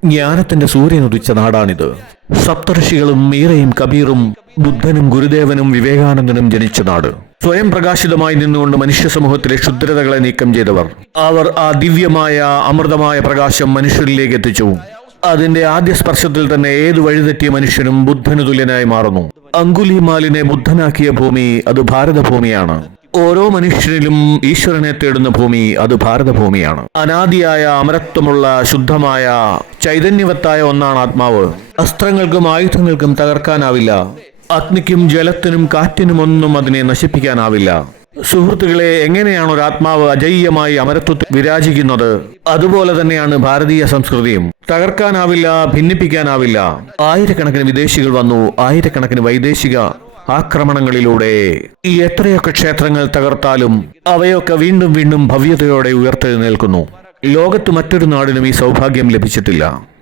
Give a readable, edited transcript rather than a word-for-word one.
ജ്ഞാനത്തിന്റെ സൂര്യൻ ഉദിച്ച നാടാണിത്. സപ്തഋഷികളും മീരയും കബീറും ബുദ്ധനും ഗുരുദേവനും വിവേകാനന്ദനും ജനിച്ച നാട്. സ്വയം പ്രകാശിതമായി നിന്നുകൊണ്ട് മനുഷ്യ സമൂഹത്തിലെ ക്ഷുദ്രതകളെ നീക്കം ചെയ്തവർ. അവർ ആ ദിവ്യമായ അമൃതമായ പ്രകാശം മനുഷ്യരിലേക്ക് എത്തിച്ചു. അതിന്റെ ആദ്യ സ്പർശത്തിൽ തന്നെ ഏത് വഴിതെറ്റിയ മനുഷ്യനും ബുദ്ധന് തുല്യനായി മാറുന്നു. അങ്കുലിമാലിനെ ബുദ്ധനാക്കിയ ഭൂമി അത് ഭാരതഭൂമിയാണ്. ഓരോ മനുഷ്യരിലും ഈശ്വരനെ തേടുന്ന ഭൂമി അത് ഭാരതഭൂമിയാണ്. അനാദിയായ അമരത്വമുള്ള ശുദ്ധമായ ചൈതന്യവത്തായ ഒന്നാണ് ആത്മാവ്. അസ്ത്രങ്ങൾക്കും ആയുധങ്ങൾക്കും തകർക്കാനാവില്ല. അഗ്നിക്കും ജലത്തിനും കാറ്റിനും ഒന്നും അതിനെ നശിപ്പിക്കാനാവില്ല. സുഹൃത്തുക്കളെ, എങ്ങനെയാണ് ഒരു ആത്മാവ് അജയ്യമായി അമരത്വത്തിൽ വിരാജിക്കുന്നത്, അതുപോലെ തന്നെയാണ് ഭാരതീയ സംസ്കൃതിയും. തകർക്കാനാവില്ല, ഭിന്നിപ്പിക്കാനാവില്ല. ആയിരക്കണക്കിന് വിദേശികൾ വന്നു, ആയിരക്കണക്കിന് വൈദേശിക ആക്രമണങ്ങളിലൂടെ ഈ എത്രയൊക്കെ ക്ഷേത്രങ്ങൾ തകർത്താലും അവയൊക്കെ വീണ്ടും വീണ്ടും ഭവ്യതയോടെ ഉയർത്തെഴുന്നേൽക്കുന്നു. ലോകത്ത് മറ്റൊരു നാടിനും ഈ സൗഭാഗ്യം ലഭിച്ചിട്ടില്ല.